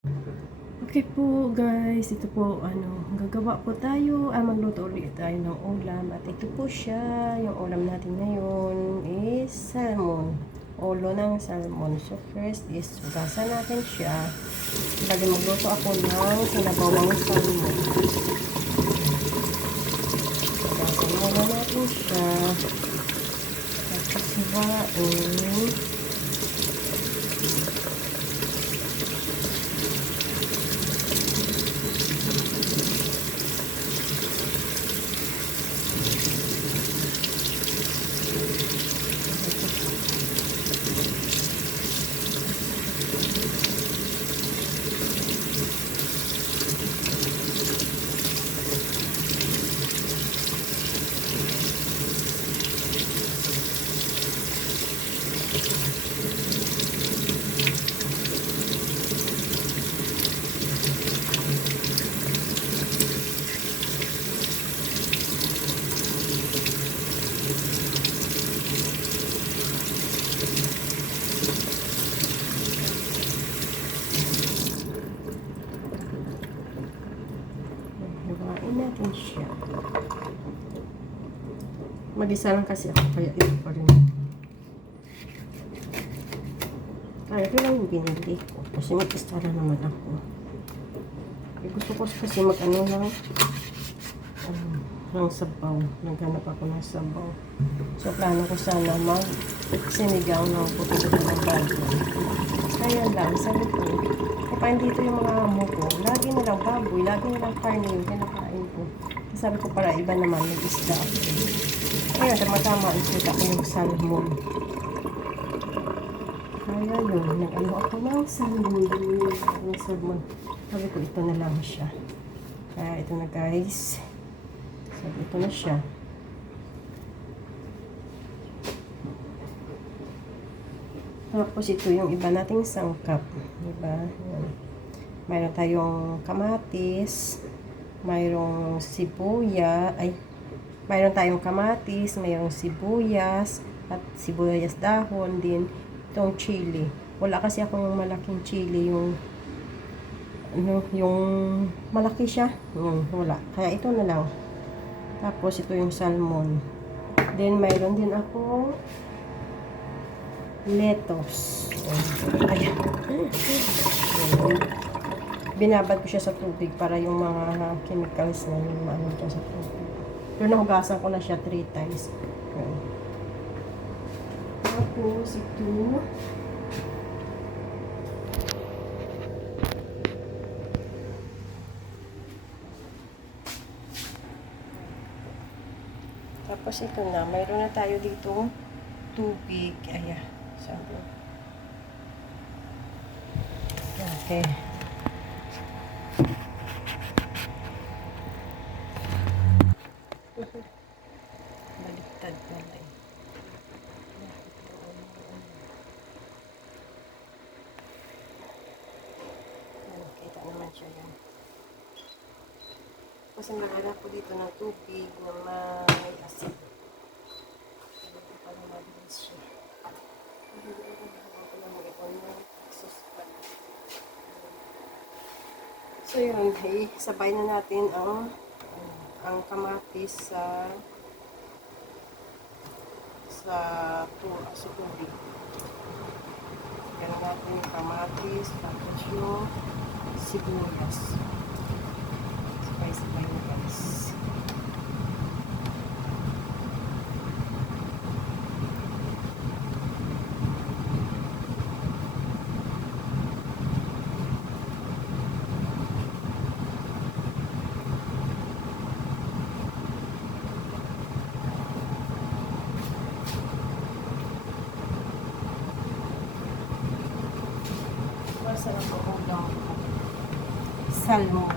Okay po guys, ito po gagawa po tayo, magluto ulit tayo ng ulam at ito po siya, yung ulam natin ngayon is salmon, ulo ng salmon. So first is gasa natin siya, bali magluto ako ng sinabawang salmon. Gasa muna natin siya, tapos hiwain. Hiwain natin siya. Mag-isa lang kasi ako, kaya ito pa rin. Kaya ito lang yung binili ko. Kasi mag-istara naman ako. Gusto ko kasi mag-ano lang ng sabaw. Naghanap ako ng sabaw. So, plano ko sana mag-sinigaw ng puti ng bago. Kaya lang, sabi ko, kapain dito yung mga amo ko, lagi nilang baboy, lagi nilang karne yung kinakain ko. Sabi ko para iba naman, mag-isda ako. Kaya tama-tama, isita ko yung salmon. Kaya yun, nag-ano ako ng salmon. Sabi ko, ito na lang siya. Kaya ito na guys. Sabi, ito na siya. Tapos ito yung iba nating sangkap. Diba? Yan. Mayroon tayong kamatis. Mayroong sibuya. Mayroon tayong kamatis. Mayroong sibuyas. At sibuyas dahon din. Itong chili. Wala kasi akong malaking chili. Yung malaki siya. Wala. Kaya ito na lang. Tapos ito yung salmon. Then mayroon din ako lettuce. Ayan. Binabad ko siya sa tubig para yung mga chemicals na yung maano dyan sa tubig. Pero nahugasan ko na siya 3 times. Okay. Tapos ito. Tapos ito na. Mayroon na tayo dito tubig. Ayan. Sabi. Okay. Baliktad pala eh. Kita naman siya yan. Kasi nalala ko dito ng tubig na may asin. Hindi pa rin mabilis siya. So yun, sabay na natin ang kamatis sa tubig. Kaya natin yung kamatis, tapos yung sibuyas. Sabay-sabay na guys. Masarap ang ulam ko. Salmon.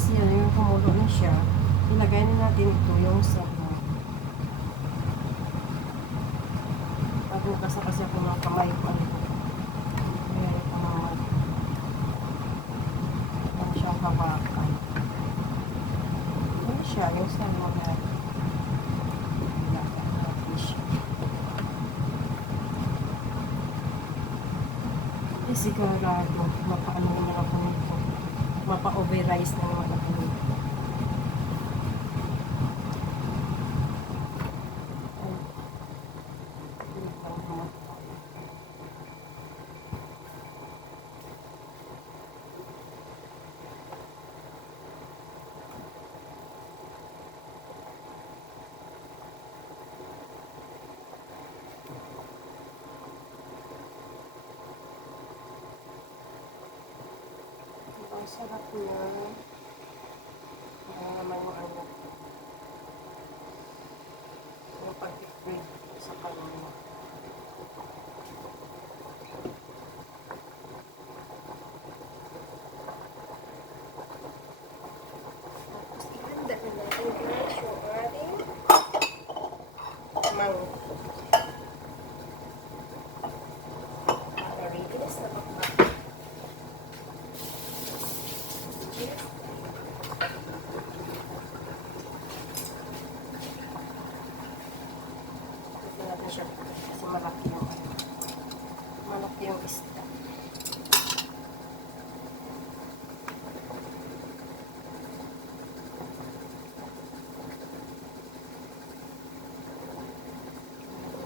siya, yung kumulo na siya, ilagay na natin ito yung sabaw. Nagugasan kasi ako ng kamay ko. Kaya ito naman. Ano siyang hawakan. Ano siya, yung sabaw na ilagay natin siya. Sigurado, mapaano naman ako nito. Mapa-overrize na naman ako nito. Ang sarap niya. Ano naman yung ano. Yung pag-i-free sa kanya. Tapos ihanda na natin guys yung ating mango. Ready na baka. Siya kasi malaki yung isda.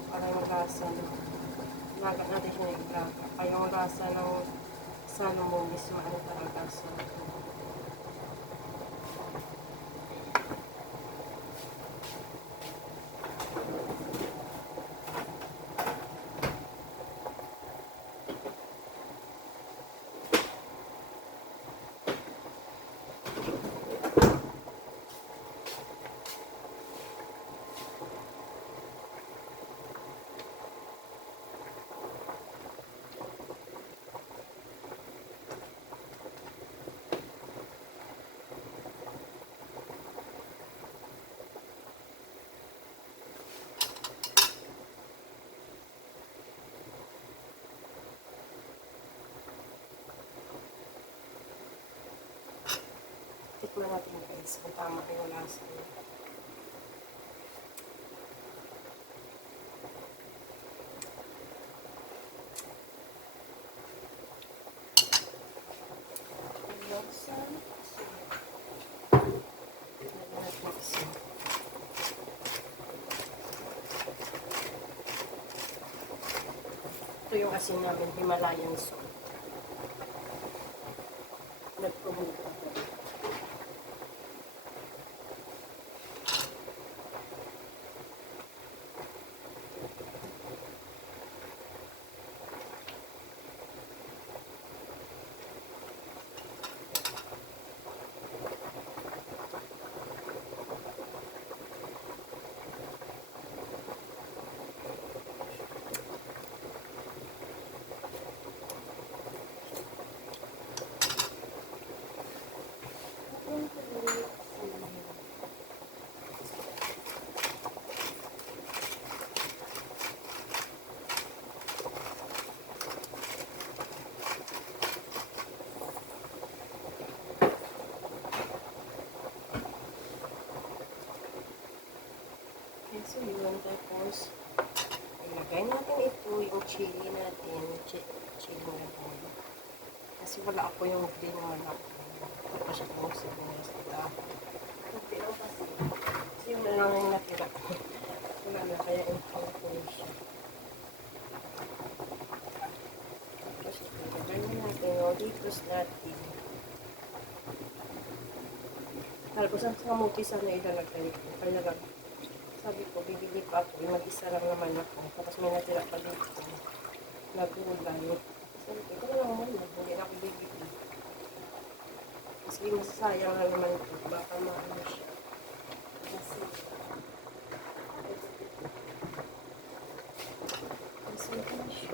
Parang yung lasa ilaga natin siya yung ilaga ay yung lasa ng salmon is maano talaga sa tikman natin guys kung tama yung lasa niya. Ito yung asin namin, Himalayan salt. Nagpumulo. So yun, tapos ilagay natin ito, yung chili natin, chili natin. Kasi wala ako yung green, wala ako. Tapos siya kung sibuyas ito. Kunti lang kasi yun na lang yung natira ko. Wala na, kaya impang ko siya. Tapos ilagay natin yung litos natin. Tapos ang kamuti sana ilalagay ko. Kaya lang, sabi ko, bibili pa ako. Mag-isa lang naman ako. Tapos may natira pa dito. Nagulay. Sabi ko, ito lang naman. Hindi na ako bibili. Kasi masasayang lang naman ito. Baka maano siya. Kasi ito na siya.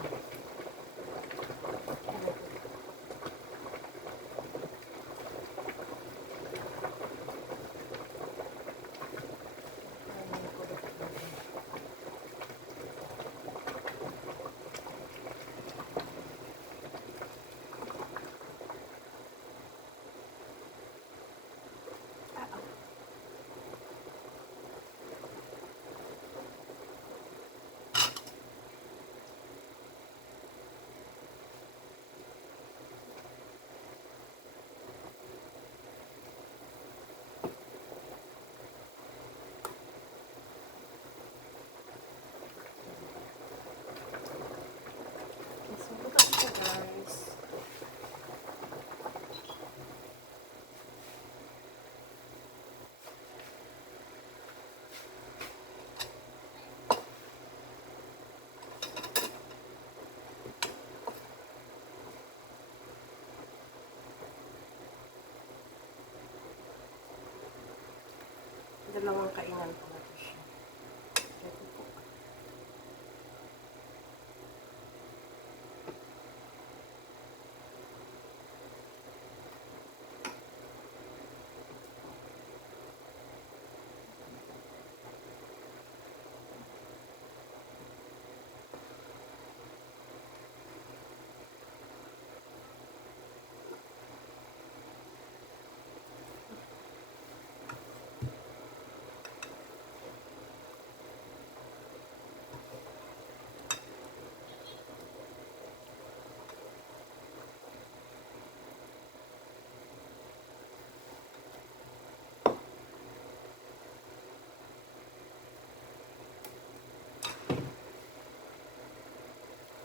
lang ang kainan ko na to siya. Ito po.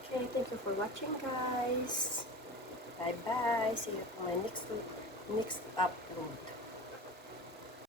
Okay, thank you for watching, guys. Bye bye. See you on my next upload.